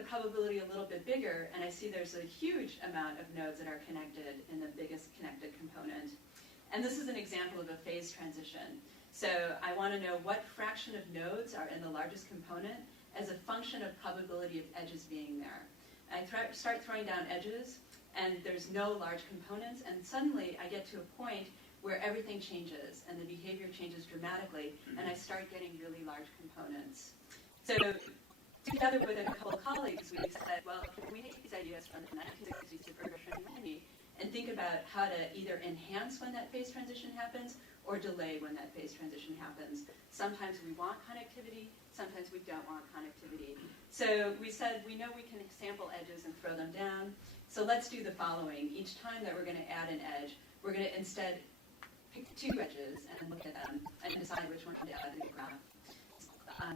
the probability a little bit bigger, and I see there's a huge amount of nodes that are connected in the biggest connected component. And this is an example of a phase transition. So I want to know what fraction of nodes are in the largest component as a function of probability of edges being there. I start throwing down edges, and there's no large components, and suddenly I get to a point where everything changes, and the behavior changes dramatically, and I start getting really large components. So together with a couple of colleagues, we said, well, can we take these ideas from the 1960s to evolutionary and think about how to either enhance when that phase transition happens or delay when that phase transition happens. Sometimes we want connectivity, sometimes we don't want connectivity. So we said, we know we can sample edges and throw them down, so let's do the following. Each time that we're going to add an edge, we're going to instead pick 2 edges and look at them and decide which one to add to the graph.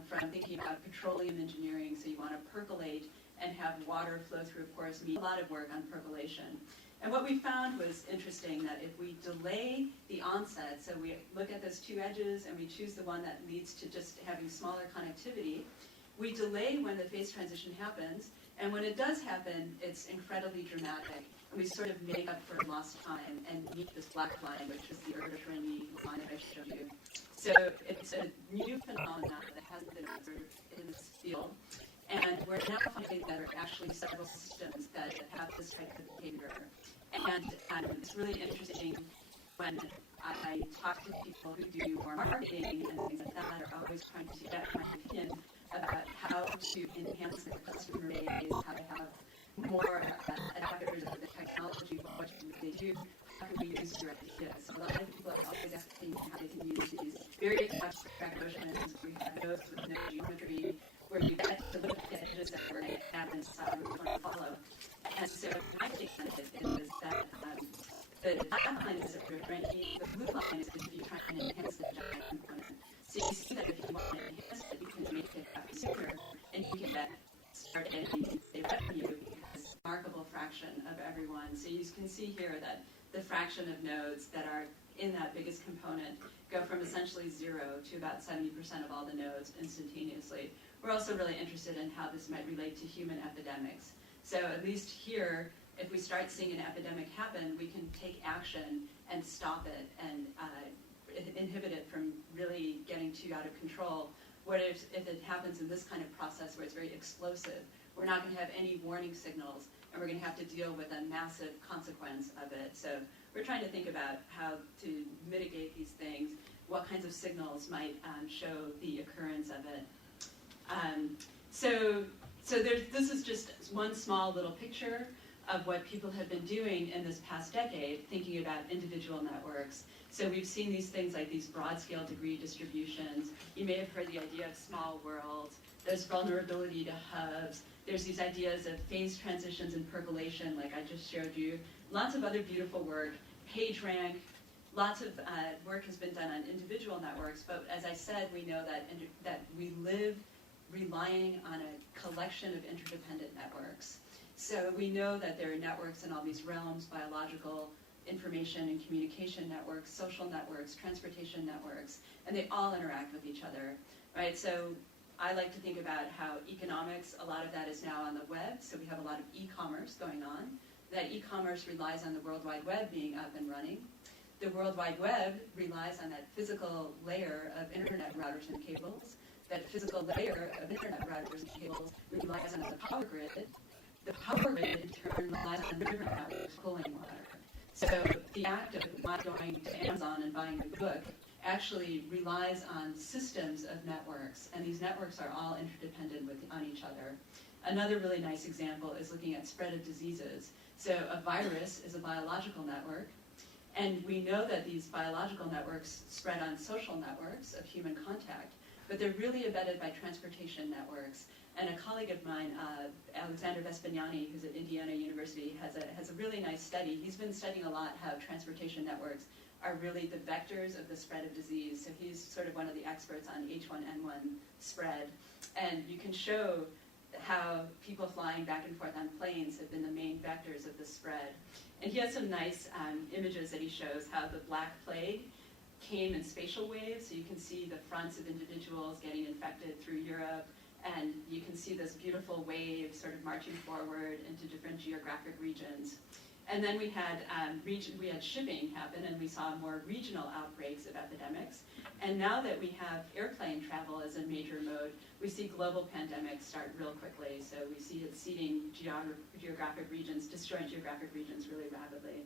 From thinking about petroleum engineering, so you want to percolate and have water flow through a porous medium. A lot of work on percolation. And what we found was interesting, that if we delay the onset, so we look at those 2 edges and we choose the one that leads to just having smaller connectivity, we delay when the phase transition happens, and when it does happen, it's incredibly dramatic. And we sort of make up for lost time and meet this black line, which is the arbitrary line that I showed you. So it's a new phenomenon that hasn't been observed in this field. And we're now finding that there are actually several systems that have this type of behavior. And it's really interesting when I talk to people who do more marketing and things like that, are always trying to get my opinion about how to enhance their customer base, how to have more advocates of the technology, what they do, how can we use your ideas. So a lot of people are always asking how they can use these very abstract notions. We have those with no geometry, where you get to look at the edges that we're going to have and decide which one to follow. And so my take on it is that the black line is different, the blue line is if you try and enhance the giant component. So you see that if you want to enhance it, you can make it sooner, and you can start getting a revenue because remarkable fraction of everyone. So you can see here that the fraction of nodes that are in that biggest component go from essentially 0 to about 70% of all the nodes instantaneously. We're also really interested in how this might relate to human epidemics. So at least here, if we start seeing an epidemic happen, we can take action and stop it and inhibit it from really getting too out of control. What if it happens in this kind of process where it's very explosive? We're not going to have any warning signals, and we're going to have to deal with a massive consequence of it. So we're trying to think about how to mitigate these things, what kinds of signals might show the occurrence of it. So this is just one small little picture of what people have been doing in this past decade, thinking about individual networks. So we've seen these things like these broad-scale degree distributions. You may have heard the idea of small worlds. There's vulnerability to hubs. There's these ideas of phase transitions and percolation, like I just showed you. Lots of other beautiful work, PageRank. Lots of work has been done on individual networks, but as I said, we know that we live relying on a collection of interdependent networks. So we know that there are networks in all these realms: biological, information and communication networks, social networks, transportation networks, and they all interact with each other, right? So I like to think about how economics, a lot of that is now on the web, so we have a lot of e-commerce going on. That e-commerce relies on the World Wide Web being up and running. The World Wide Web relies on that physical layer of internet routers and cables. That physical layer of internet routers and cables relies on the power grid. The power grid in turn relies on river networks pulling water. So the act of my going to Amazon and buying a book actually relies on systems of networks, and these networks are all interdependent on each other. Another really nice example is looking at spread of diseases. So a virus is a biological network, and we know that these biological networks spread on social networks of human contact, but they're really embedded by transportation networks. And a colleague of mine, Alexander Vespignani, who's at Indiana University, has a really nice study. He's been studying a lot how transportation networks are really the vectors of the spread of disease. So he's sort of one of the experts on H1N1 spread. And you can show how people flying back and forth on planes have been the main vectors of the spread. And he has some nice images that he shows how the Black Plague came in spatial waves. So you can see the fronts of individuals getting infected through Europe, And you can see this beautiful wave sort of marching forward into different geographic regions. And then we had shipping happen, and we saw more regional outbreaks of epidemics. And now that we have airplane travel as a major mode, we see global pandemics start real quickly. So we see it seeding geographic regions, destroying geographic regions really rapidly.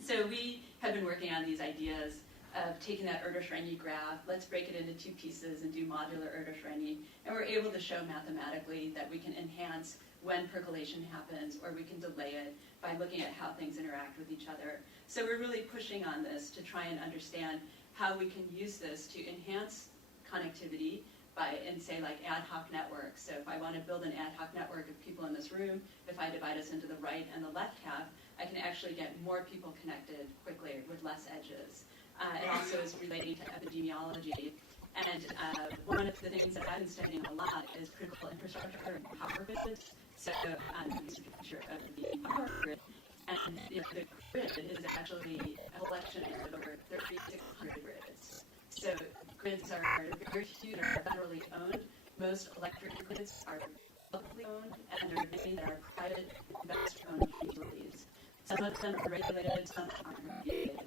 So we have been working on these ideas of taking that Erdős-Rényi graph, let's break it into 2 pieces and do modular Erdős-Rényi. And we're able to show mathematically that we can enhance when percolation happens, or we can delay it by looking at how things interact with each other. So we're really pushing on this to try and understand how we can use this to enhance connectivity in, say, like ad hoc networks. So if I want to build an ad hoc network of people in this room, if I divide us into the right and the left half, I can actually get more people connected quickly with less edges. It also is relating to epidemiology. And one of the things that I've been studying a lot is critical infrastructure and power grids. So this is a picture of the power grid. And the grid is actually a collection of over 3,600 grids. So grids are very few that are federally owned. Most electric grids are publicly owned, and there are many that are private investor-owned utilities. Some of them are regulated, some aren't regulated.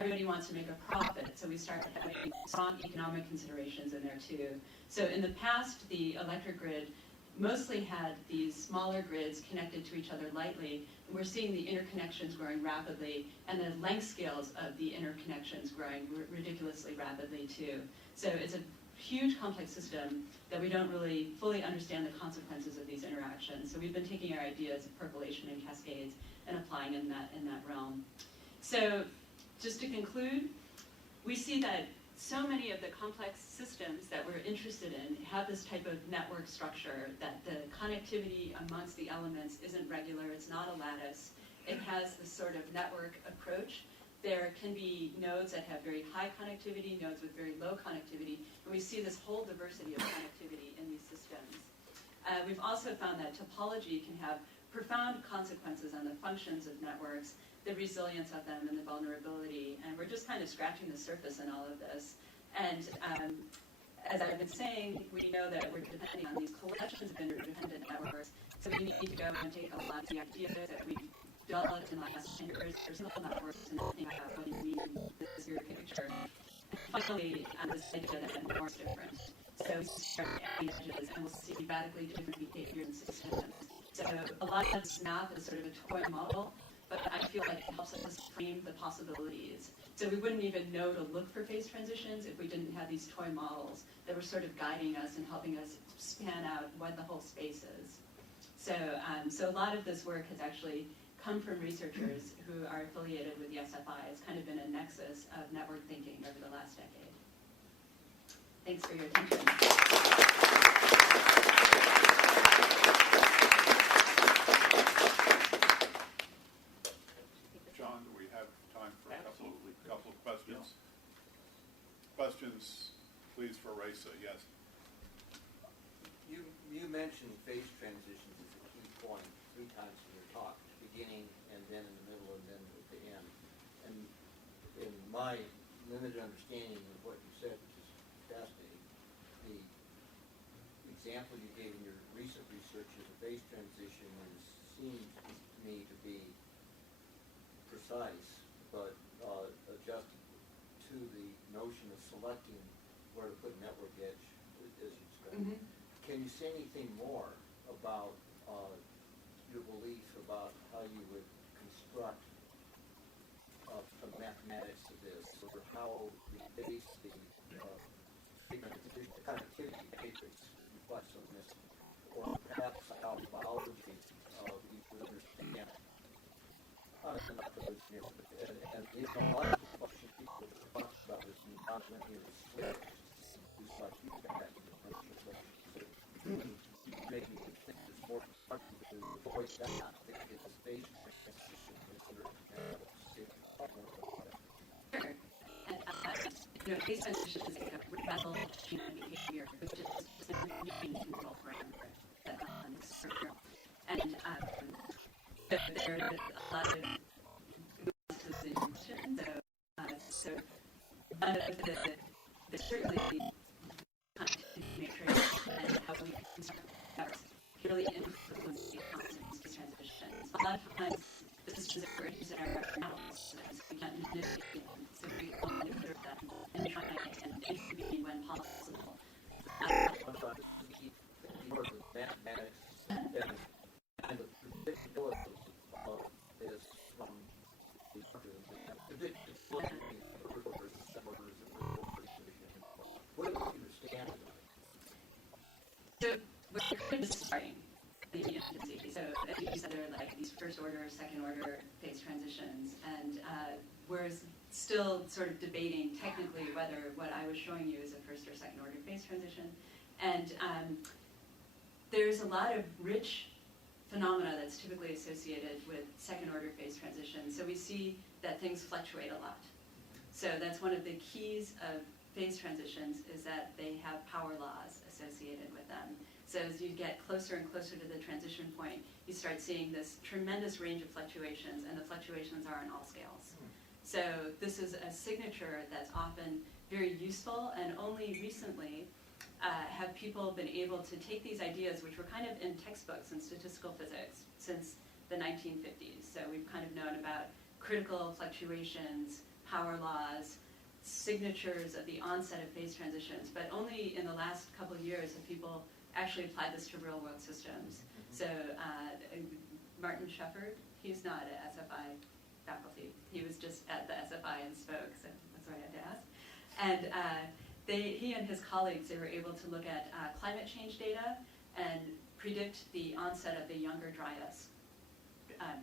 Everybody wants to make a profit, so we start having strong economic considerations in there too. So in the past, the electric grid mostly had these smaller grids connected to each other lightly. And we're seeing the interconnections growing rapidly, and the length scales of the interconnections growing ridiculously rapidly too. So it's a huge complex system that we don't really fully understand the consequences of these interactions. So we've been taking our ideas of percolation and cascades and applying in that realm. So just to conclude, we see that so many of the complex systems that we're interested in have this type of network structure, that the connectivity amongst the elements isn't regular, it's not a lattice. It has this sort of network approach. There can be nodes that have very high connectivity, nodes with very low connectivity, and we see this whole diversity of connectivity in these systems. We've also found that topology can have profound consequences on the functions of networks, the resilience of them, and the vulnerability. And we're just kind of scratching the surface in all of this. And as I've been saying, we know that we're depending on these collections of interdependent networks. So we need to go and take a lot of the ideas that we've developed in the last 10 years, personal networks, and think about what we mean in this bigger picture. And finally, this idea that more is different. So we start adding edges, and we'll see radically different behavior in systems. So a lot of this math is sort of a toy model, but I feel like it helps us frame the possibilities. So we wouldn't even know to look for phase transitions if we didn't have these toy models that were sort of guiding us and helping us span out what the whole space is. So a lot of this work has actually come from researchers who are affiliated with the SFI. It's kind of been a nexus of network thinking over the last decade. Thanks for your attention. John, do we have time for a couple of questions? Questions, please, for Raisa. Yes. You mentioned phase transitions as a key point 3 times in your talk, beginning and then in the middle and then at the end. And in my limited understanding of what you said, which is fascinating, the example you gave in your recent research of the phase transition seems to me to be precise, but adjusted to the notion of selecting where to put a network edge, as you described. Mm-hmm. Can you say anything more about your belief about how you would construct the mathematics of this, or how the base, the connectivity matrix reflects on this, or perhaps how biology you would understand. And a lot of the questions people talk about is non-linear squares, who's like you back in the make me think there's more constructive to avoid that. It's a phase transition. And phase transition is like a radical human behavior, which is just a new control parameter. And there are a lot of so one of the certainly matrix and how we lot of times the systems that we're interested in are analysis, so we can't manipulate them, so we only observe them and try and intervene when possible. More of the mathematics and the predictability of this from the predictability of orders and suborders and distribution. What do you understand about it? So we're kind of starting the infancy. So as you said, there are like these first order, second order phase transitions, and we're still sort of debating technically whether what I was showing you is a first or second order phase transition. And there's a lot of rich phenomena that's typically associated with second order phase transitions. So we see that things fluctuate a lot. So that's one of the keys of phase transitions, is that they have power laws associated with them. So as you get closer and closer to the transition point, you start seeing this tremendous range of fluctuations, and the fluctuations are on all scales. So this is a signature that's often very useful, and only recently have people been able to take these ideas, which were kind of in textbooks in statistical physics since the 1950s. So we've kind of known about critical fluctuations, power laws, signatures of the onset of phase transitions, but only in the last couple of years have people actually applied this to real world systems. So Martin Shepard, he's not at SFI faculty. He was just at the SFI and spoke, so that's why I had to ask. And he and his colleagues, they were able to look at climate change data and predict the onset of the younger dryas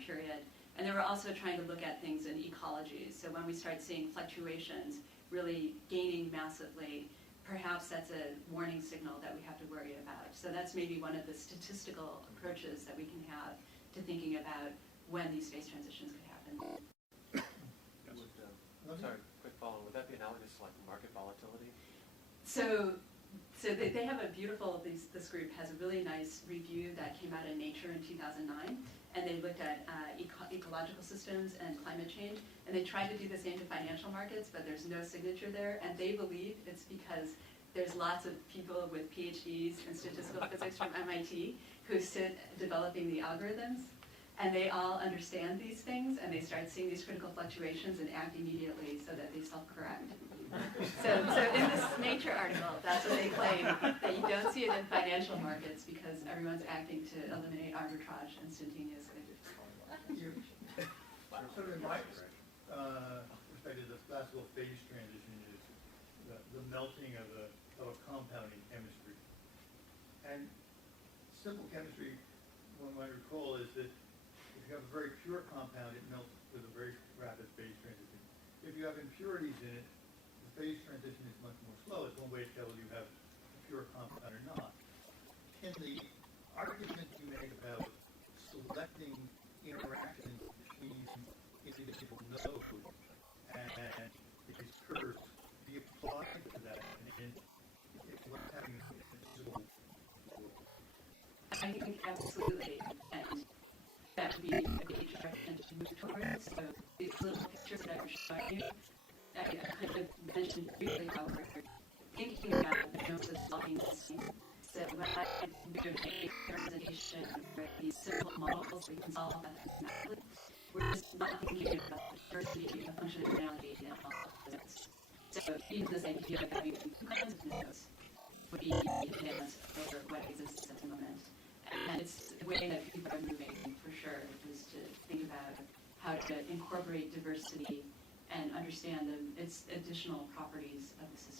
period. And they were also trying to look at things in ecologies. So when we start seeing fluctuations really gaining massively, perhaps that's a warning signal that we have to worry about. So that's maybe one of the statistical approaches that we can have to thinking about when these phase transitions could happen. Sorry, quick follow. Would that be analogous to like market volatility? So they have a beautiful, this group has a really nice review that came out in Nature in 2009, and they looked at ecological systems and climate change, and they tried to do the same to financial markets, but there's no signature there, and they believe it's because there's lots of people with PhDs in statistical physics from MIT who sit developing the algorithms, and they all understand these things, and they start seeing these critical fluctuations and act immediately so that they self-correct. So in this Nature article, that's what they claim, that you don't see it in financial markets because everyone's acting to eliminate arbitrage instantaneously. Sort of in my perspective, the classical phase transition is the melting of a compound in chemistry. And simple chemistry, one might recall, is that if you have a very pure compound, it melts with a very rapid phase transition. If you have impurities in it, the phase transition is much more slow. It's one way to tell whether you have a pure compound or not. Can the argument you make about selecting interactions between individual nodes and these curves be applied to that? And if we're having a physical world? I think absolutely, and that would be a big direction to move towards. So these little pictures that I was showing you, I kind of mentioned briefly how we're thinking about the nodes of solving this thing. So when I do a representation with these simple models we can solve mathematically, we're just not thinking about the diversity of functionality in all physics. So even this idea of having two kinds of nodes would be advanced over what exists at the moment. And it's the way that people are moving, for sure, is to think about how to incorporate diversity and understand its additional properties of the system.